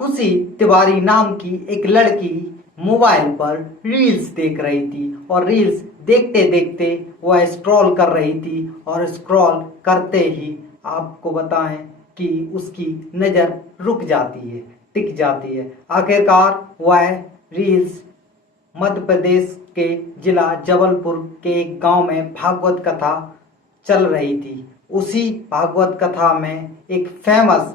खुशी तिवारी नाम की एक लड़की मोबाइल पर रील्स देख रही थी और रील्स देखते देखते वह स्क्रॉल कर रही थी और स्क्रॉल करते ही आपको बताएं कि उसकी नज़र रुक जाती है, टिक जाती है। आखिरकार वह रील्स मध्य प्रदेश के जिला जबलपुर के एक गांव में भागवत कथा चल रही थी। उसी भागवत कथा में एक फेमस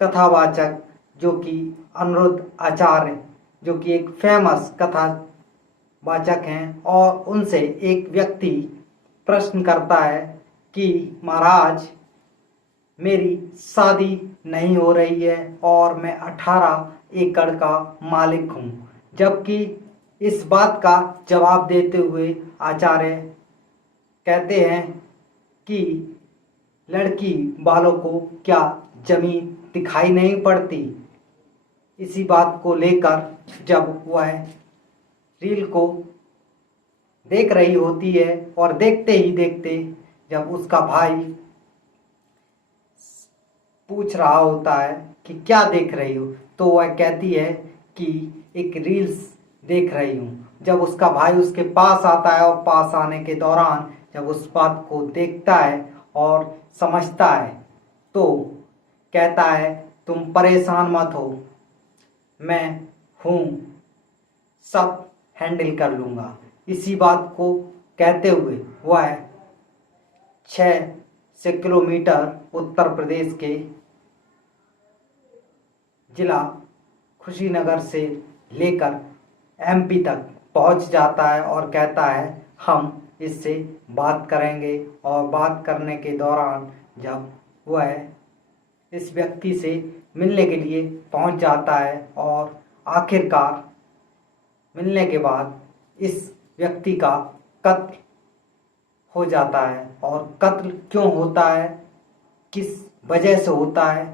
कथावाचक जो कि अनिरुद्ध आचार्य, जो कि एक फेमस कथावाचक हैं, और उनसे एक व्यक्ति प्रश्न करता है कि महाराज, मेरी शादी नहीं हो रही है और मैं 18 एकड़ का मालिक हूँ। जबकि इस बात का जवाब देते हुए आचार्य कहते हैं कि लड़की वालों को क्या जमीन दिखाई नहीं पड़ती। इसी बात को लेकर जब वह रील को देख रही होती है और देखते ही देखते जब उसका भाई पूछ रहा होता है कि क्या देख रही हो, तो वह कहती है कि एक रील्स देख रही हूँ। जब उसका भाई उसके पास आता है और पास आने के दौरान जब उस बात को देखता है और समझता है तो कहता है, तुम परेशान मत हो, मैं हूँ, सब हैंडल कर लूँगा। इसी बात को कहते हुए वह 6 किलोमीटर उत्तर प्रदेश के जिला कुशीनगर से लेकर एमपी तक पहुंच जाता है और कहता है हम इससे बात करेंगे। और बात करने के दौरान जब वह इस व्यक्ति से मिलने के लिए पहुंच जाता है और आखिरकार मिलने के बाद इस व्यक्ति का कत्ल हो जाता है। और कत्ल क्यों होता है, किस वजह से होता है,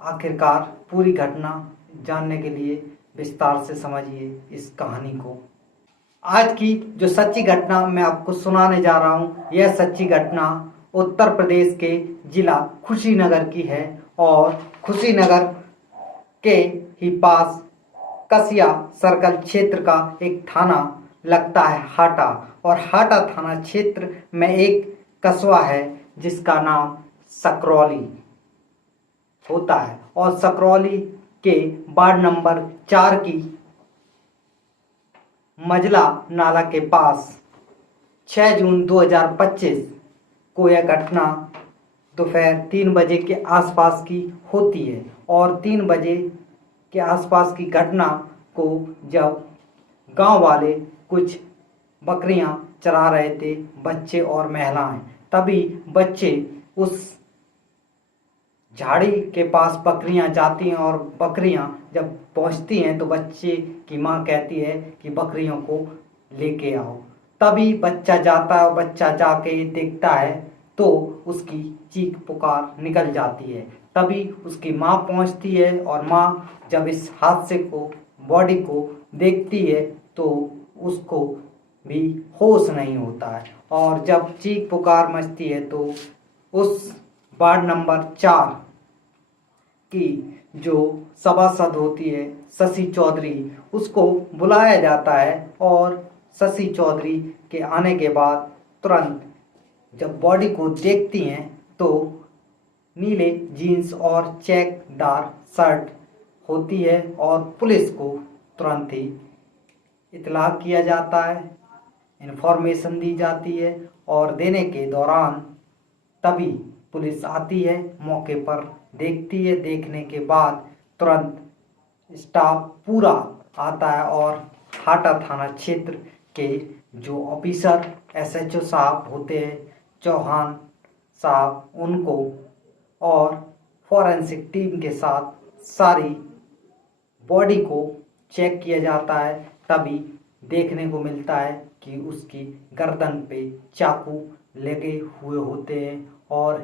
आखिरकार पूरी घटना जानने के लिए विस्तार से समझिए इस कहानी को। आज की जो सच्ची घटना मैं आपको सुनाने जा रहा हूँ, यह सच्ची घटना उत्तर प्रदेश के जिला कुशीनगर की है। और कुशीनगर के ही पास कसिया सर्कल क्षेत्र का एक थाना लगता है हाटा, और हाटा थाना क्षेत्र में एक कस्बा है जिसका नाम सकरौली होता है। और सकरौली के वार्ड नंबर 4 की मजला नाला के पास 6 जून 2025 को यह घटना दोपहर 3 बजे के आसपास की होती है। और 3 बजे के आसपास की घटना को जब गांव वाले कुछ बकरियां चरा रहे थे, बच्चे और महिलाएं, तभी बच्चे उस झाड़ी के पास बकरियां जाती हैं और बकरियां जब पहुंचती हैं तो बच्चे की मां कहती है कि बकरियों को लेके आओ। तभी बच्चा जाता है और बच्चा जाके देखता है तो उसकी चीख पुकार निकल जाती है। तभी उसकी मां पहुंचती है और मां जब इस हादसे को, बॉडी को देखती है तो उसको भी होश नहीं होता है। और जब चीख पुकार मचती है तो उस वार्ड नंबर 4 की जो सभासद होती है शशि चौधरी, उसको बुलाया जाता है। और शशि चौधरी के आने के बाद तुरंत जब बॉडी को देखती हैं तो नीले जीन्स और चेकदार शर्ट होती है और पुलिस को तुरंत ही इतला किया जाता है, इन्फॉर्मेशन दी जाती है। और देने के दौरान तभी पुलिस आती है, मौके पर देखती है, देखने के बाद तुरंत स्टाफ पूरा आता है और हाटा थाना क्षेत्र के जो ऑफिसर एसएचओ साहब होते हैं, चौहान साहब, उनको और फॉरेंसिक टीम के साथ सारी बॉडी को चेक किया जाता है। तभी देखने को मिलता है कि उसकी गर्दन पे चाकू लगे हुए होते हैं। और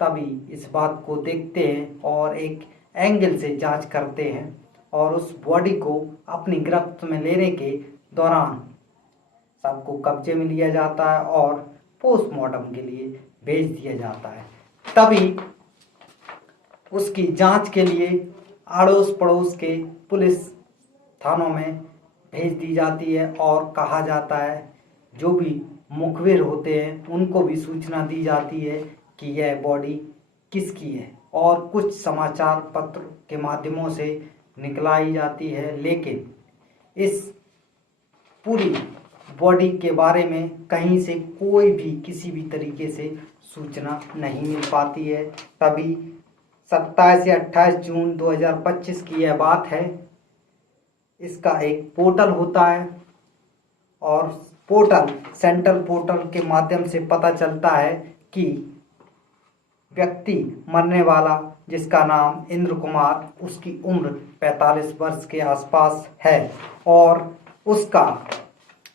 तभी इस बात को देखते हैं और एक एंगल से जांच करते हैं और उस बॉडी को अपनी गिरफ्त में लेने के दौरान सबको कब्जे में लिया जाता है और पोस्टमार्टम के लिए भेज दिया जाता है। तभी उसकी जांच के लिए अड़ोस पड़ोस के पुलिस थानों में भेज दी जाती है और कहा जाता है, जो भी मुखबिर होते हैं उनको भी सूचना दी जाती है कि यह बॉडी किसकी है, और कुछ समाचार पत्र के माध्यमों से निकलाई जाती है। लेकिन इस पूरी बॉडी के बारे में कहीं से कोई भी किसी भी तरीके से सूचना नहीं मिल पाती है। तभी 27 या 28 जून 2025 की यह बात है। इसका एक पोर्टल होता है और सेंट्रल पोर्टल के माध्यम से पता चलता है कि व्यक्ति मरने वाला, जिसका नाम इंद्र कुमार, उसकी उम्र 45 वर्ष के आसपास है, और उसका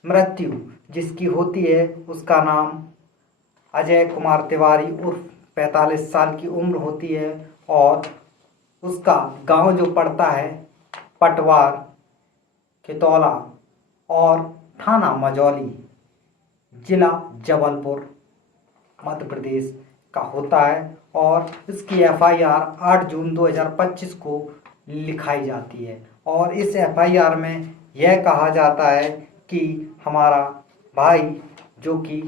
मृत्यु जिसकी होती है उसका नाम अजय कुमार तिवारी उर्फ 45 साल की उम्र होती है, और उसका गांव जो पड़ता है पटवार, खितौला और थाना मझौली, जिला जबलपुर, मध्य प्रदेश का होता है। और इसकी एफआईआर 8 जून 2025 को लिखाई जाती है, और इस एफआईआर में यह कहा जाता है कि हमारा भाई जो कि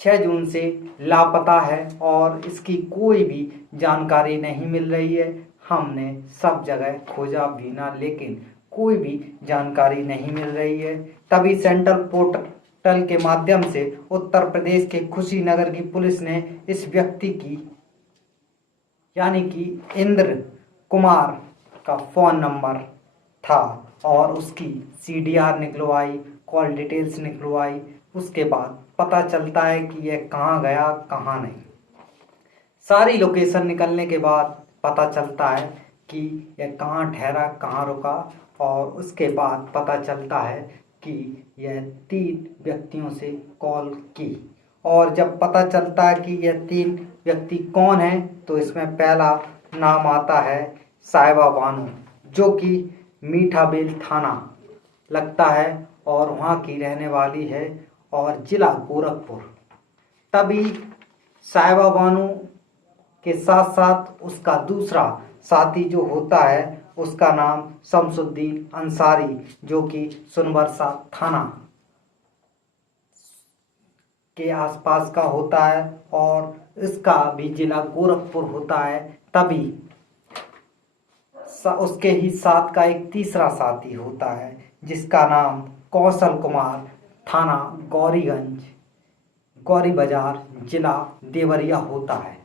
6 जून से लापता है और इसकी कोई भी जानकारी नहीं मिल रही है। हमने सब जगह खोजा भी ना, लेकिन कोई भी जानकारी नहीं मिल रही है। तभी सेंट्रल पोर्टल के माध्यम से उत्तर प्रदेश के कुशीनगर की पुलिस ने इस व्यक्ति की, यानी कि इंद्र कुमार का फ़ोन नंबर था और उसकी सीडीआर निकलवाई, कॉल डिटेल्स निकलवाई। उसके बाद पता चलता है कि यह कहाँ गया कहाँ नहीं। सारी लोकेशन निकलने के बाद पता चलता है कि यह कहाँ ठहरा, कहाँ रुका, और उसके बाद पता चलता है कि यह 3 व्यक्तियों से कॉल की। और जब पता चलता है कि यह 3 व्यक्ति कौन हैं, तो इसमें पहला नाम आता है साहिबा बानो, जो कि मीठा बेल थाना लगता है और वहाँ की रहने वाली है, और जिला गोरखपुर। तभी साहिबा बानो के साथ साथ उसका दूसरा साथी जो होता है उसका नाम शमसुद्दीन अंसारी, जो कि सुनबरसा थाना के आसपास का होता है, और इसका भी जिला गोरखपुर होता है। तभी उसके ही साथ का एक तीसरा साथी होता है जिसका नाम कौशल कुमार, थाना गौरीगंज, गौरी बाजार, जिला देवरिया होता है।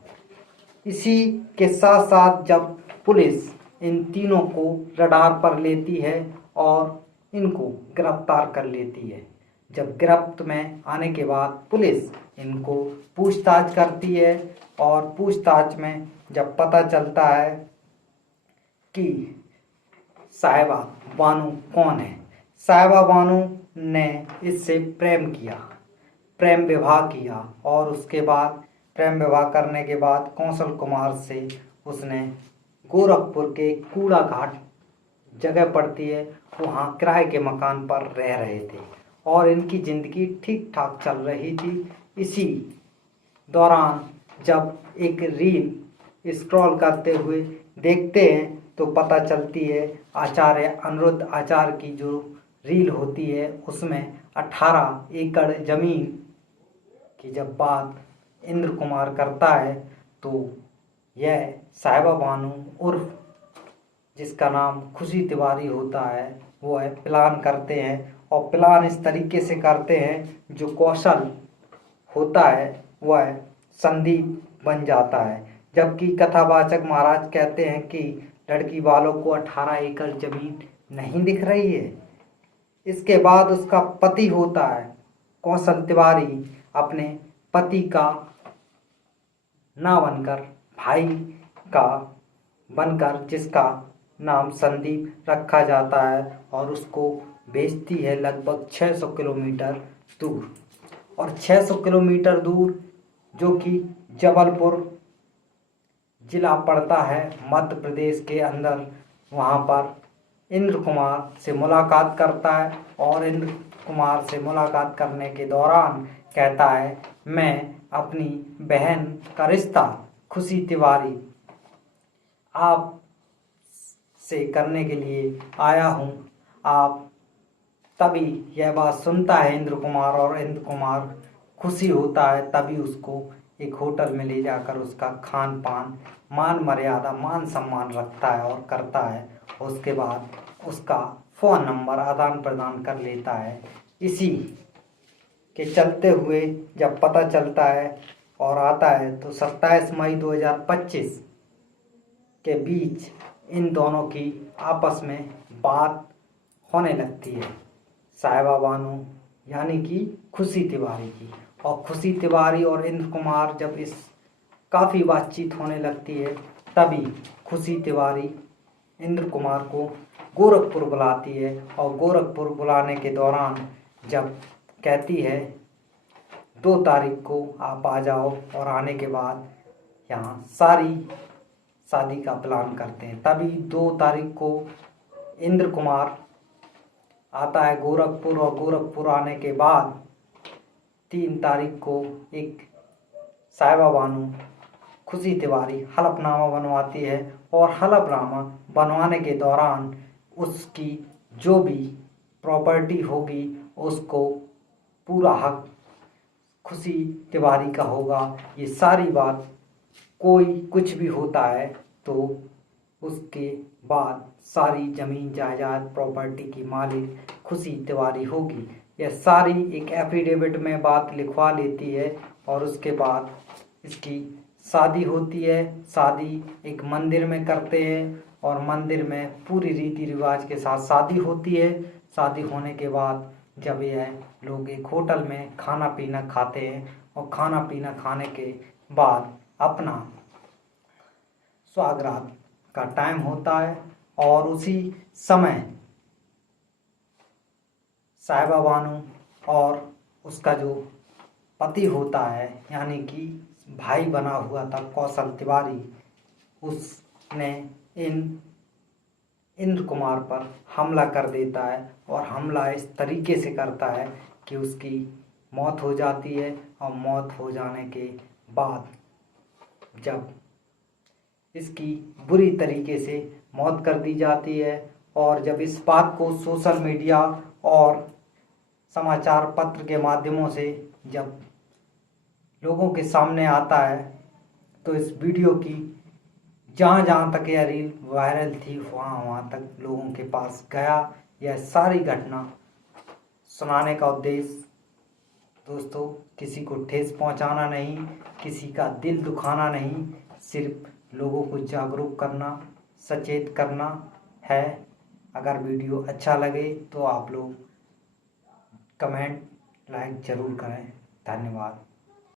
इसी के साथ साथ जब पुलिस इन तीनों को रडार पर लेती है और इनको गिरफ्तार कर लेती है। जब गिरफ्त में आने के बाद पुलिस इनको पूछताछ करती है, और पूछताछ में जब पता चलता है कि साहिबा बानो कौन है, साहिबा बानो ने इससे प्रेम विवाह किया, और उसके बाद प्रेम विवाह करने के बाद कौशल कुमार से उसने गोरखपुर के कूड़ा घाट जगह पड़ती है, वहाँ किराए के मकान पर रह रहे थे और इनकी ज़िंदगी ठीक ठाक चल रही थी। इसी दौरान जब एक रील स्क्रॉल करते हुए देखते हैं तो पता चलती है आचार्य अनिरुद्ध आचार्य की जो रील होती है उसमें 18 एकड़ ज़मीन की जब बात इंद्र कुमार करता है, तो यह साहिबा बानो उर्फ जिसका नाम खुशी तिवारी होता है वो है प्लान करते हैं, और प्लान इस तरीके से करते हैं जो कौशल होता है वह संदीप बन जाता है। जबकि कथावाचक महाराज कहते हैं कि लड़की वालों को 18 एकड़ जमीन नहीं दिख रही है। इसके बाद उसका पति होता है कौशल तिवारी, अपने पति का ना बनकर भाई का बनकर, जिसका नाम संदीप रखा जाता है, और उसको भेजती है लगभग 600 किलोमीटर दूर। और 600 किलोमीटर दूर जो कि जबलपुर जिला पड़ता है मध्य प्रदेश के अंदर, वहाँ पर इंद्र कुमार से मुलाकात करता है, और इंद्र कुमार से मुलाकात करने के दौरान कहता है मैं अपनी बहन का रिश्ता खुशी तिवारी आप से करने के लिए आया हूँ। आप तभी यह बात सुनता है इंद्र कुमार, और इंद्र कुमार खुशी होता है, तभी उसको एक होटल में ले जाकर उसका खान पान, मान मर्यादा, मान सम्मान रखता है और करता है। उसके बाद उसका फ़ोन नंबर आदान प्रदान कर लेता है। इसी के चलते हुए जब पता चलता है और आता है तो 27 मई 2025 के बीच इन दोनों की आपस में बात होने लगती है, साहिबा बानो यानी कि खुशी तिवारी की। और खुशी तिवारी और इंद्र कुमार जब इस काफ़ी बातचीत होने लगती है, तभी खुशी तिवारी इंद्र कुमार को गोरखपुर बुलाती है। और गोरखपुर बुलाने के दौरान जब कहती है 2 तारीख को आप आ जाओ, और आने के बाद यहाँ सारी शादी का प्लान करते हैं। तभी 2 तारीख को इंद्र कुमार आता है गोरखपुर, और गोरखपुर आने के बाद 3 तारीख को एक साहिबा बानो खुशी तिवारी हलफनामा बनवाती है। और हलफनामा बनवाने के दौरान उसकी जो भी प्रॉपर्टी होगी उसको पूरा हक खुशी तिवारी का होगा। ये सारी बात, कोई कुछ भी होता है तो उसके बाद सारी ज़मीन जायदाद प्रॉपर्टी की मालिक खुशी तिवारी होगी। यह सारी एक एफिडेविट में बात लिखवा लेती है, और उसके बाद इसकी शादी होती है। शादी एक मंदिर में करते हैं, और मंदिर में पूरी रीति रिवाज के साथ शादी होती है। शादी होने के बाद जब यह लोग एक होटल में खाना पीना खाते हैं, और खाना पीना खाने के बाद अपना स्वागरात का टाइम होता है, और उसी समय साहिबा बानो और उसका जो पति होता है, यानी कि भाई बना हुआ था कौशल तिवारी, उसने इंद्र कुमार पर हमला कर देता है। और हमला इस तरीके से करता है कि उसकी मौत हो जाती है। और मौत हो जाने के बाद जब इसकी बुरी तरीके से मौत कर दी जाती है, और जब इस बात को सोशल मीडिया और समाचार पत्र के माध्यमों से जब लोगों के सामने आता है, तो इस वीडियो की जहाँ जहाँ तक यह रील वायरल थी, वहाँ तक लोगों के पास गया। यह सारी घटना सुनाने का उद्देश्य दोस्तों किसी को ठेस पहुँचाना नहीं, किसी का दिल दुखाना नहीं, सिर्फ लोगों को जागरूक करना, सचेत करना है। अगर वीडियो अच्छा लगे तो आप लोग कमेंट लाइक ज़रूर करें। धन्यवाद।